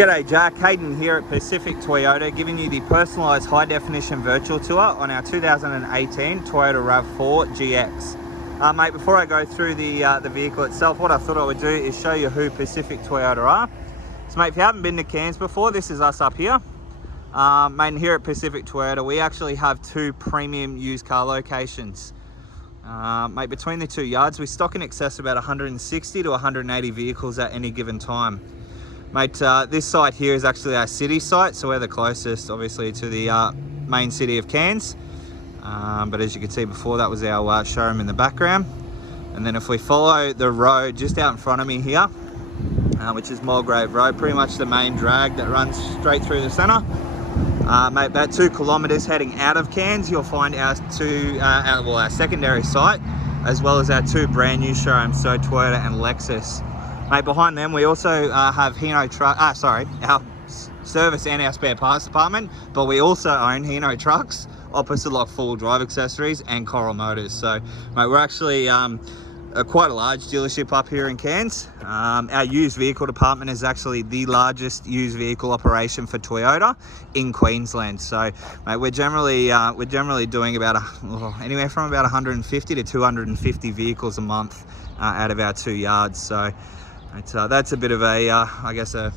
G'day Jack, Hayden here at Pacific Toyota, giving you the personalised high definition virtual tour on our 2018 Toyota RAV4 GX. Mate, before I go through the vehicle itself, what I thought I would do is show you who Pacific Toyota are. So mate, if you haven't been to Cairns before, this is us up here. Mate, here at Pacific Toyota, we actually have two premium used car locations. Mate, between the two yards, we stock in excess of about 160 to 180 vehicles at any given time. Mate, this site here is actually our city site, so we're the closest, obviously, to the main city of Cairns. But as you can see before, that was our showroom in the background. And then if we follow the road just out in front of me here, which is Mulgrave Road, pretty much the main drag that runs straight through the centre. Mate, about 2 kilometres heading out of Cairns, you'll find our our secondary site, as well as our two brand new showrooms, so Toyota and Lexus. Mate, behind them we also have our service and our spare parts department, but we also own Hino trucks, opposite like full drive accessories and Coral Motors. So mate, we're actually quite a large dealership up here in Cairns. Our used vehicle department is actually the largest used vehicle operation for Toyota in Queensland. So mate, we're generally doing about anywhere from about 150 to 250 vehicles a month out of our 2 yards. So that's a bit of a I guess a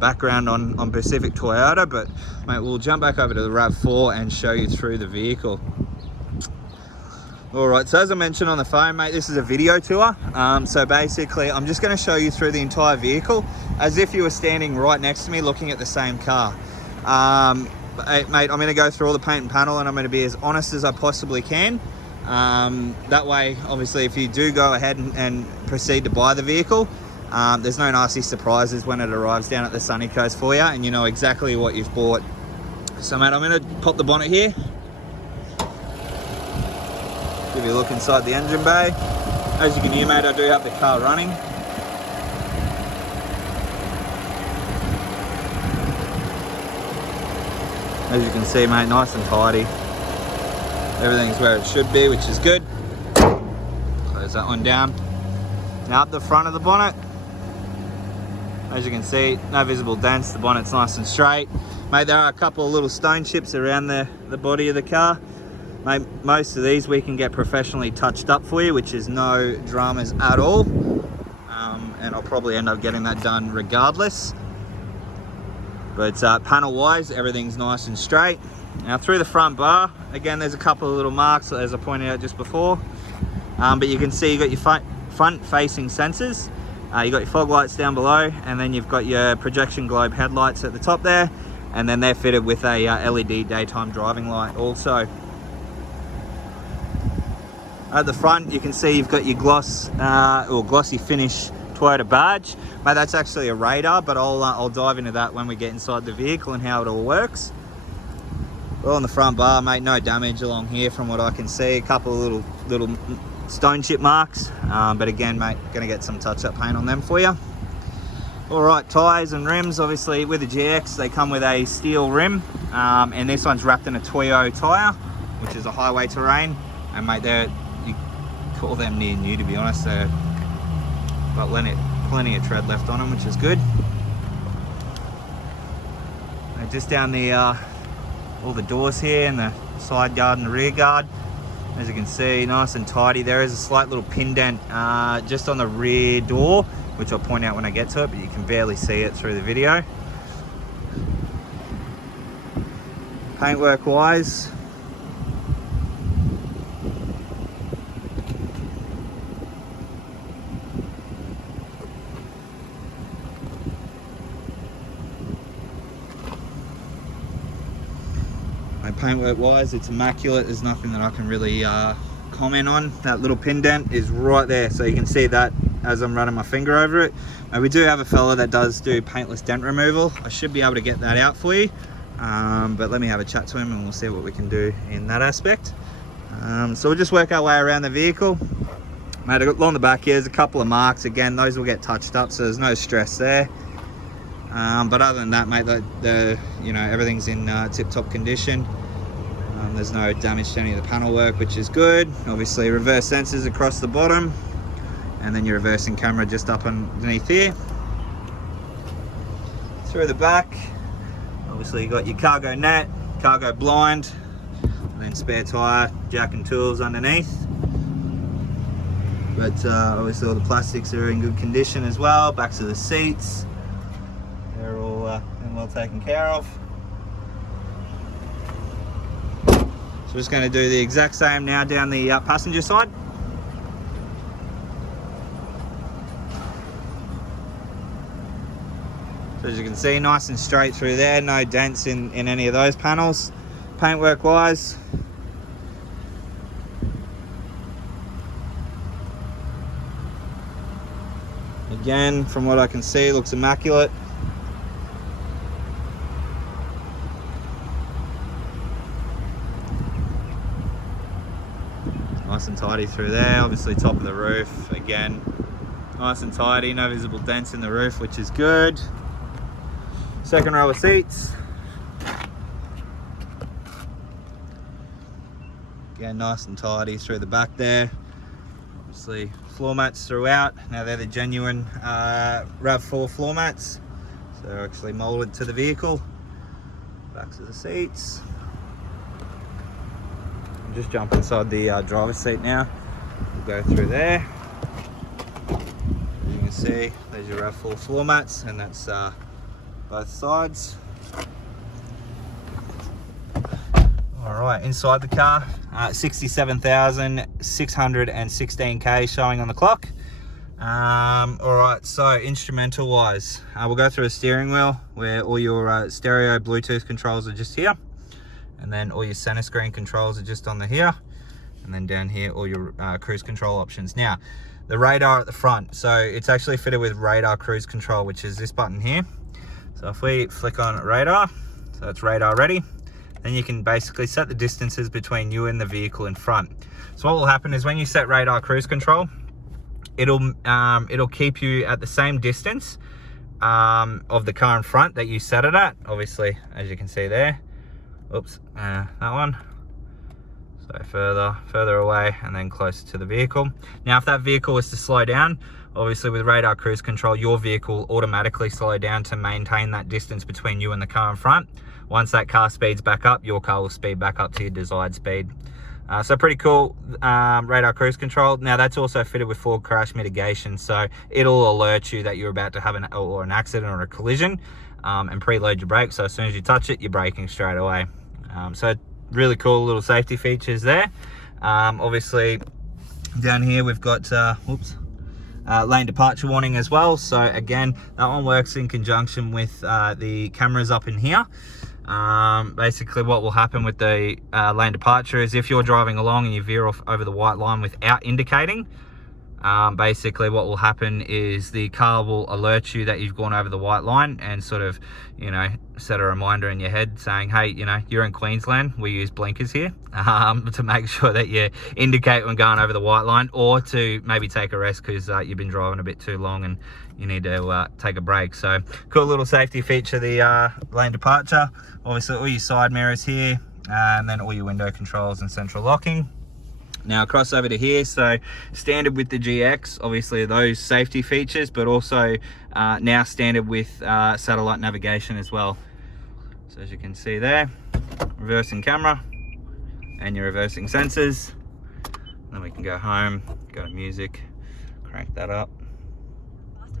background on Pacific Toyota, but mate, we'll jump back over to the RAV4 and show you through the vehicle. Alright, so as I mentioned on the phone, mate, this is a video tour. So basically I'm just going to show you through the entire vehicle as if you were standing right next to me looking at the same car. Mate, I'm going to go through all the paint and panel, and I'm going to be as honest as I possibly can. That way, obviously, if you do go ahead and proceed to buy the vehicle, there's no nasty surprises when it arrives down at the sunny coast for you, and you know exactly what you've bought. So mate, I'm going to pop the bonnet here, give you a look inside the engine bay. As you can hear, mate, I do have the car running. As you can see, mate, nice and tidy. Everything's where it should be, which is good. Close that one down. Now up the front of the bonnet. As you can see, no visible dents, the bonnet's nice and straight. Mate, there are a couple of little stone chips around the body of the car. Mate, most of these we can get professionally touched up for you, which is no dramas at all. And I'll probably end up getting that done regardless. But panel-wise, everything's nice and straight. Now through the front bar, again, there's a couple of little marks, as I pointed out just before. But you can see you've got your front-facing sensors. You've got your fog lights down below, and then you've got your projection globe headlights at the top there, and then they're fitted with a LED daytime driving light also. At the front, you can see you've got your glossy finish Toyota badge. Mate, that's actually a radar, but I'll dive into that when we get inside the vehicle and how it all works. Well, on the front bar, mate, no damage along here from what I can see. A couple of little stone chip marks, but again, mate, gonna get some touch-up paint on them for you. All right, tyres and rims, obviously with the GX, they come with a steel rim, and this one's wrapped in a Toyo tyre, which is a highway terrain. And mate, you call them near new, to be honest. They've got plenty of tread left on them, which is good. And just down all the doors here, and the side guard and the rear guard, as you can see, nice and tidy. There is a slight little pin dent just on the rear door, which I'll point out when I get to it, but you can barely see it through the video. Paintwork wise, it's immaculate. There's nothing that I can really comment on. That little pin dent is right there, so you can see that as I'm running my finger over it. And we do have a fella that does do paintless dent removal. I should be able to get that out for you, but let me have a chat to him and we'll see what we can do in that aspect. So we'll just work our way around the vehicle. Mate, along the back here, there's a couple of marks. Again, those will get touched up, so there's no stress there. But other than that, mate, everything's in tip-top condition. There's no damage to any of the panel work, which is good. Obviously, reverse sensors across the bottom, and then your reversing camera just up underneath here. through the back, obviously you got your cargo net, cargo blind, and then spare tyre, jack and tools underneath. But obviously all the plastics are in good condition as well. Backs of the seats, they're all well taken care of. So we're just going to do the exact same now down the passenger side. So as you can see, nice and straight through there, no dents in any of those panels. Paintwork wise, again, from what I can see, looks immaculate. Nice and tidy through there. Obviously top of the roof, again, nice and tidy, no visible dents in the roof, which is good. Second row of seats. Again, nice and tidy through the back there. Obviously floor mats throughout. Now they're the genuine RAV4 floor mats. So they're actually molded to the vehicle. Backs of the seats. I'll just jump inside the driver's seat now. We'll go through there. As you can see, there's your RAV4 floor mats, and that's both sides. All right, inside the car, 67,616k showing on the clock. All right, so instrumental wise, we'll go through a steering wheel where all your stereo Bluetooth controls are just here, and then all your center screen controls are just on the here, and then down here all your cruise control options. Now the radar at the front, so it's actually fitted with radar cruise control, which is this button here. So if we flick on radar, so it's radar ready, then you can basically set the distances between you and the vehicle in front. So what will happen is when you set radar cruise control, it'll keep you at the same distance of the car in front that you set it at. Obviously, as you can see there, oops, that one. So further away and then closer to the vehicle. Now, if that vehicle was to slow down, obviously with radar cruise control, your vehicle automatically slow down to maintain that distance between you and the car in front. Once that car speeds back up, your car will speed back up to your desired speed. So pretty cool radar cruise control. Now that's also fitted with forward crash mitigation, so it'll alert you that you're about to have an accident or a collision, and preload your brakes. So as soon as you touch it, you're braking straight away. So really cool little safety features there. Obviously down here we've got lane departure warning as well. So again, that one works in conjunction with the cameras up in here. Basically what will happen with the lane departure is if you're driving along and you veer off over the white line without indicating, basically what will happen is the car will alert you that you've gone over the white line and sort of, you know, set a reminder in your head saying, hey, you know, you're in Queensland, we use blinkers here, to make sure that you indicate when going over the white line, or to maybe take a rest because you've been driving a bit too long and you need to take a break. So cool little safety feature, the lane departure. Obviously all your side mirrors here, and then all your window controls and central locking. Now across over to here, so standard with the GX, obviously those safety features, but also now standard with satellite navigation as well. So as you can see there, reversing camera and your reversing sensors. Then we can go home, go to music, crank that up.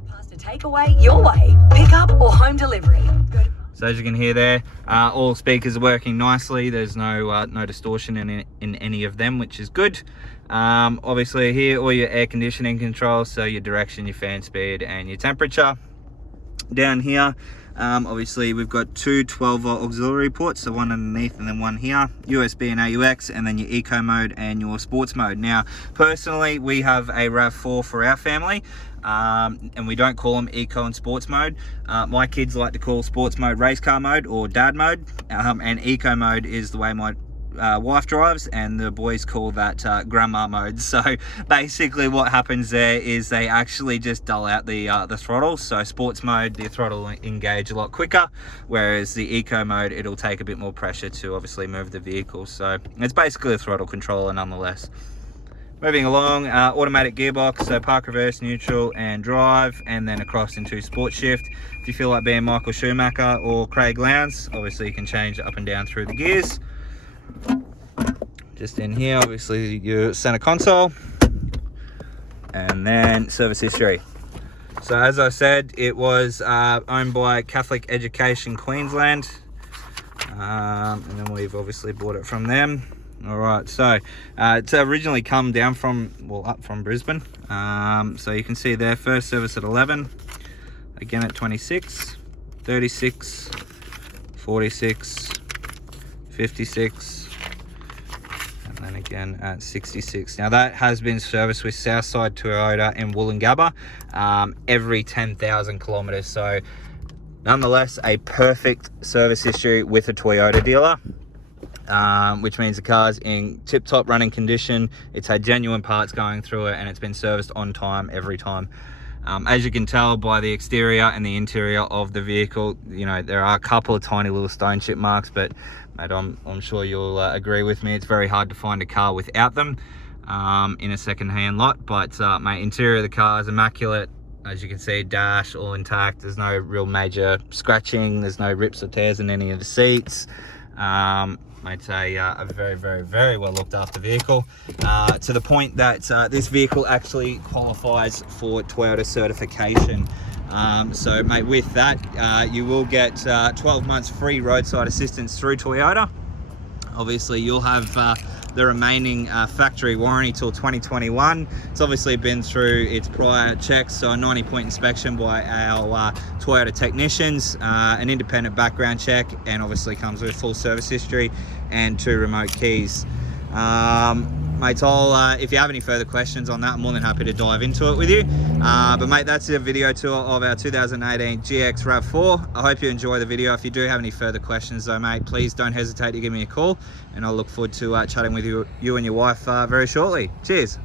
Pasta takeaway your way, pick up or home delivery. So as you can hear there, all speakers are working nicely. There's no distortion in any of them, which is good. Obviously here, all your air conditioning controls, so your direction, your fan speed, and your temperature. Down here, obviously we've got two 12-volt auxiliary ports, so one underneath and then one here, USB and AUX, and then your eco mode and your sports mode. Now personally, we have a RAV4 for our family, and we don't call them eco and sports mode. My kids like to call sports mode race car mode or dad mode, and eco mode is the way my wife drives, and the boys call that grandma mode. So basically what happens there is they actually just dull out the throttle. So sports mode, the throttle will engage a lot quicker, whereas the eco mode, it'll take a bit more pressure to obviously move the vehicle. So it's basically a throttle controller nonetheless. Moving along, automatic gearbox, so park, reverse, neutral and drive, and then across into sport shift. If you feel like being Michael Schumacher or Craig Lowndes, obviously you can change up and down through the gears. Just in here, obviously your center console, and then service history. So as I said, it was owned by Catholic Education Queensland, and then we've obviously bought it from them. All right, so it's originally come down from, well, up from Brisbane. So you can see there, first service at 11, again at 26, 36, 46, 56, and then again at 66. Now that has been serviced with Southside Toyota in Woolloongabba every 10,000 kilometers. So nonetheless, a perfect service history with a Toyota dealer. Which means the car's in tip-top running condition. It's had genuine parts going through it, and it's been serviced on time every time. As you can tell by the exterior and the interior of the vehicle, you know, there are a couple of tiny little stone chip marks, but mate, I'm sure you'll agree with me, it's very hard to find a car without them in a second-hand lot. But mate, interior of the car is immaculate. As you can see, dash all intact. There's no real major scratching. There's no rips or tears in any of the seats. It's a very, very, very well looked after vehicle, to the point that this vehicle actually qualifies for Toyota certification. So mate, with that, you will get 12 months free roadside assistance through Toyota. Obviously you'll have the remaining factory warranty till 2021. It's obviously been through its prior checks, so a 90-point inspection by our Toyota technicians, an independent background check, and obviously comes with full service history and 2 remote keys. Mate, if you have any further questions on that, I'm more than happy to dive into it with you. But mate, that's a video tour of our 2018 GX RAV4. I hope you enjoy the video. If you do have any further questions though, mate, please don't hesitate to give me a call, and I'll look forward to chatting with you and your wife very shortly. Cheers.